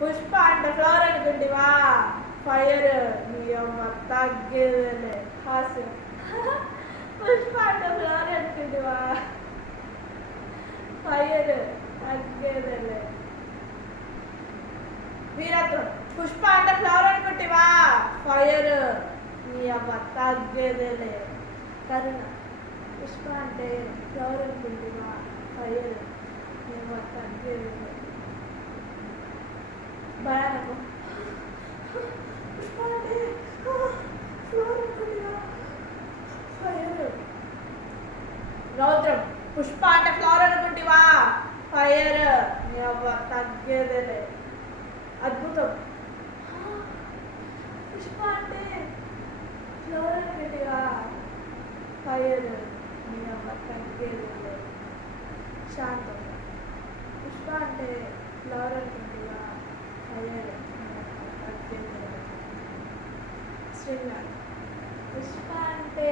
పుష్ప అంటే ఫ్లవర్ అనుకుంటివా ఫైర్ నీ అమ్మ తగ్గేదలే హాస్యం పుష్ప అంటే ఫ్లవర్ అనుకుంటివా ఫైర్ తగ్గేదలే వీరత్వం పుష్ప అంటే ఫ్లవర్ అనుకుంటివా ఫైర్ నీ అమ్మ తగ్గేదలే కరుణ పుష్ప అంటే ఫ్లవర్ అనుకుంటివా ఫైర్ నీ అమ్మ తగ్గేదలే భయానకం పుష్ప అంటే ఫ్లవర్ అనుకుంటివా ఫైర్ రౌద్రం పుష్ప అంటే ఫ్లవర్ అనుకుంటివా ఫైర్ నీ అవ్వ తగ్గేదేలే అద్భుతం పుష్ప అంటే ఫ్లవర్ అనుకుంటివా ఫైర్ నీ అవ్వ తగ్గేదేలే శాంతం పుష్ప అంటే ఫ్లవర్ అనుకుంటివా ఫైర్ నీ అవ్వ తగ్గేదేలే శ్రీనాథ్ పుష్ప అంటే